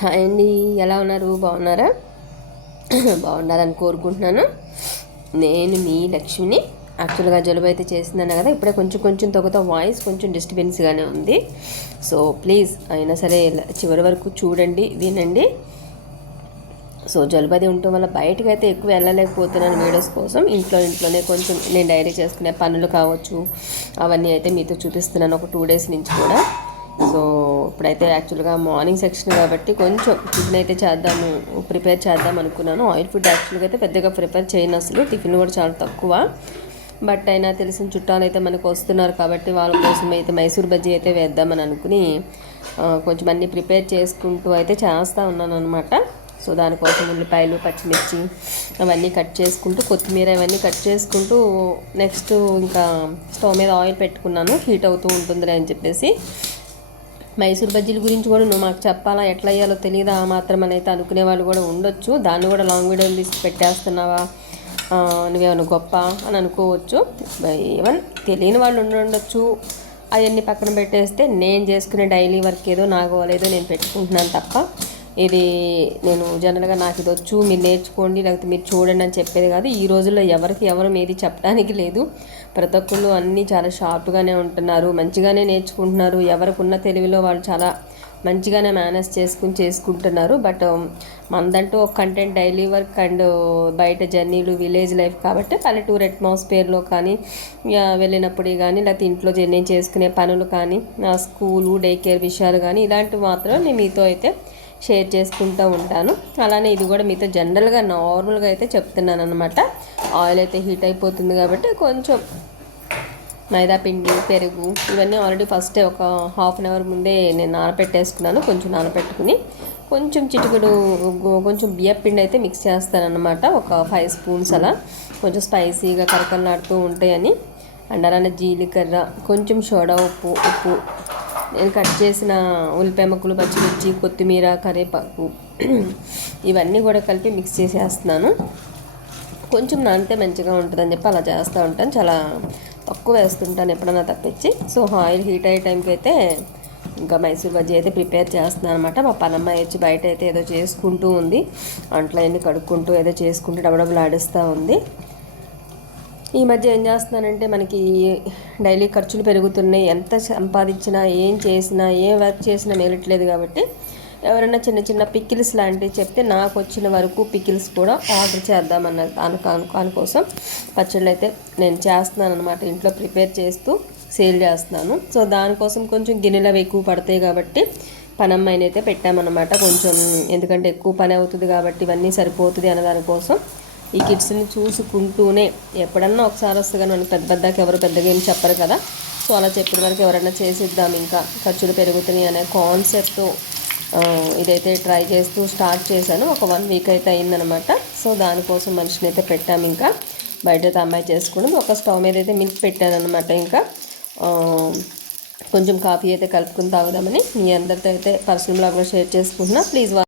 Hi అండి ఎలా ఉన్నారు? బాగున్నారా? బాగుండాలని కోరుకుంటున్నాను. నేను మీ లక్ష్మిని యాక్చువల్గా జలుబు అయితే చేసిందన్న కదా ఇప్పుడే కొంచెం కొంచెం తగ్గుతా వాయిస్ కొంచెం డిస్టర్బెన్స్గానే ఉంది. సో ప్లీజ్ అయినా సరే చివరి వరకు చూడండి వినండి. సో జలుబది ఉండటం వల్ల బయటకు అయితే ఎక్కువ వెళ్ళలేకపోతున్నాను వీడియోస్ కోసం. ఇంట్లో ఇంట్లోనే కొంచెం నేను డైరీ చేసుకునే పనులు కావచ్చు అవన్నీ అయితే మీతో చూపిస్తున్నాను ఒక టూ డేస్ నుంచి కూడా. సో ఇప్పుడైతే యాక్చువల్గా మార్నింగ్ సెక్షన్ కాబట్టి కొంచెం టిఫిన్ అయితే చేద్దాము ప్రిపేర్ చేద్దాం అనుకున్నాను. ఆయిల్ ఫుడ్ యాక్చువల్గా అయితే పెద్దగా ప్రిపేర్ చేయను అసలు. టిఫిన్ కూడా చాలా తక్కువ. బట్ అయినా తెలిసిన చుట్టాలు అయితే మనకు వస్తున్నారు కాబట్టి వాళ్ళ కోసం అయితే మైసూర్ బజ్జీ అయితే వేద్దామని అనుకుని కొంచెం అన్నీ ప్రిపేర్ చేసుకుంటూ అయితే చేస్తూ ఉన్నాను అనమాట సో దానికోసం ఉల్లిపాయలు పచ్చిమిర్చి అవన్నీ కట్ చేసుకుంటూ కొత్తిమీర ఇవన్నీ కట్ చేసుకుంటూ నెక్స్ట్ ఇంకా స్టవ్ మీద ఆయిల్ పెట్టుకున్నాను. హీట్ అవుతూ ఉంటుందిరా అని చెప్పేసి. మైసూర్ బజ్జీల గురించి కూడా నువ్వు మాకు చెప్పాలా? ఎట్లా అయ్యాలో తెలియదా మాత్రం అని అయితే అనుకునే వాళ్ళు కూడా ఉండొచ్చు. దాన్ని కూడా లాంగ్ వీడియోలు తీసి పెట్టేస్తున్నావా? నువ్వేమైనా గొప్ప అని అనుకోవచ్చు. ఈవెన్ తెలియని వాళ్ళు ఉండొచ్చు. అవన్నీ పక్కన పెట్టేస్తే నేను చేసుకునే డైలీ వర్క్ ఏదో నాకు లేదో నేను పెట్టుకుంటున్నాను తప్ప ఇది నేను జనరల్గా నాకు ఇది వచ్చు మీరు నేర్చుకోండి లేకపోతే మీరు చూడండి అని చెప్పేది కాదు. ఈ రోజుల్లో ఎవరికి ఎవరు ఏది చెప్పడానికి లేదు. ప్రతి ఒక్కళ్ళు అన్నీ చాలా షార్ప్గానే ఉంటున్నారు మంచిగానే నేర్చుకుంటున్నారు. ఎవరికి ఉన్న తెలివిలో వాళ్ళు చాలా మంచిగానే మేనేజ్ చేసుకుని చేసుకుంటున్నారు. బట్ um, మనదంటూ ఒక కంటెంట్ డైలీ వర్క్ అండ్ బయట జర్నీలు విలేజ్ లైఫ్ కాబట్టి పల్లెటూరు అట్మాస్ఫియర్లో కానీ వెళ్ళినప్పుడు కానీ లేకపోతే ఇంట్లో జర్నీ చేసుకునే పనులు కానీ స్కూలు డే కేర్ విషయాలు కానీ ఇలాంటివి మాత్రం నేను మీతో అయితే షేర్ చేసుకుంటూ ఉంటాను. అలానే ఇది కూడా మీతో జనరల్గా నార్మల్గా అయితే చెప్తున్నాను అనమాట ఆయిల్ అయితే హీట్ అయిపోతుంది కాబట్టి కొంచెం మైదా పిండి పెరుగు ఇవన్నీ ఆల్రెడీ ఫస్టే ఒక హాఫ్ అన్ అవర్ ముందే నేను నానపెట్టేసుకున్నాను. కొంచెం నానపెట్టుకుని కొంచెం చిటికడు కొంచెం బియ్యం పిండి అయితే మిక్స్ చేస్తానన్నమాట. ఒక ఫైవ్ స్పూన్స్ అలా. కొంచెం స్పైసీగా కరకలాడుతూ ఉంటాయని. అండ్ అలానే జీలకర్ర కొంచెం సోడా ఉప్పు ఉప్పు నేను కట్ చేసిన ఉల్లిపాయ ముక్కలు పచ్చిమిర్చి కొత్తిమీర కరివేపాకు ఇవన్నీ కూడా కలిపి మిక్స్ చేసేస్తున్నాను. కొంచెం నానితే మంచిగా ఉంటుందని చెప్పి అలా చేస్తూ ఉంటాను. చాలా తక్కువ వేస్తుంటాను ఎప్పుడైనా తప్పించి. సో ఆయిల్ హీట్ అయ్యే టైంకి అయితే ఇంకా మైసూర్ బజ్జీ అయితే ప్రిపేర్ చేస్తున్నాను అనమాట మా పనమ్మ వచ్చి బయట అయితే ఏదో చేసుకుంటూ ఉంది. అంట్లో అన్ని కడుక్కుంటూ ఏదో చేసుకుంటూ డబడబులు ఆడిస్తూ ఉంది. ఈ మధ్య ఏం చేస్తున్నానంటే మనకి డైలీ ఖర్చులు పెరుగుతున్నాయి. ఎంత సంపాదించినా ఏం చేసినా ఏం వర్క్ చేసినా మేలట్లేదు కాబట్టి ఎవరైనా చిన్న చిన్న పికిల్స్ లాంటివి చెప్తే నాకు వచ్చిన వరకు పికిల్స్ కూడా ఆర్డర్ చేద్దామన్న దాని కోసం పచ్చళ్ళు అయితే నేను చేస్తున్నాను అనమాట ఇంట్లో ప్రిపేర్ చేస్తూ సేల్ చేస్తున్నాను. సో దానికోసం కొంచెం గిన్నెలు అవి ఎక్కువ పడతాయి కాబట్టి పనమ్మాయిని అయితే పెట్టామన్నమాట. కొంచెం ఎందుకంటే ఎక్కువ పని అవుతుంది కాబట్టి ఇవన్నీ సరిపోతుంది అన్న దానికోసం ఈ కిడ్స్ని చూసుకుంటూనే ఎప్పుడన్నా ఒకసారి వస్తే కానీ మనకి పెద్ద పెద్దకి ఎవరు పెద్దగా ఏం చెప్పరు కదా. సో అలా చెప్పిన వరకు ఎవరైనా చేసిద్దాం ఇంకా ఖర్చులు పెరుగుతున్నాయి అనే కాన్సెప్ట్ ఇదైతే ట్రై చేస్తూ స్టార్ట్ చేశాను. ఒక వన్ వీక్ అయితే అయిందనమాట సో దానికోసం మనిషిని అయితే పెట్టాము ఇంకా. బయట అయితే అమ్మాయి చేసుకుంది ఒక స్టవ్ మీద అయితే మిల్క్ పెట్టాను అనమాట ఇంకా కొంచెం కాఫీ అయితే కలుపుకుని తాగుదామని మీ అందరితో అయితే పర్సనల్ బ్లాగ్లో షేర్ చేసుకుంటున్నా. ప్లీజ్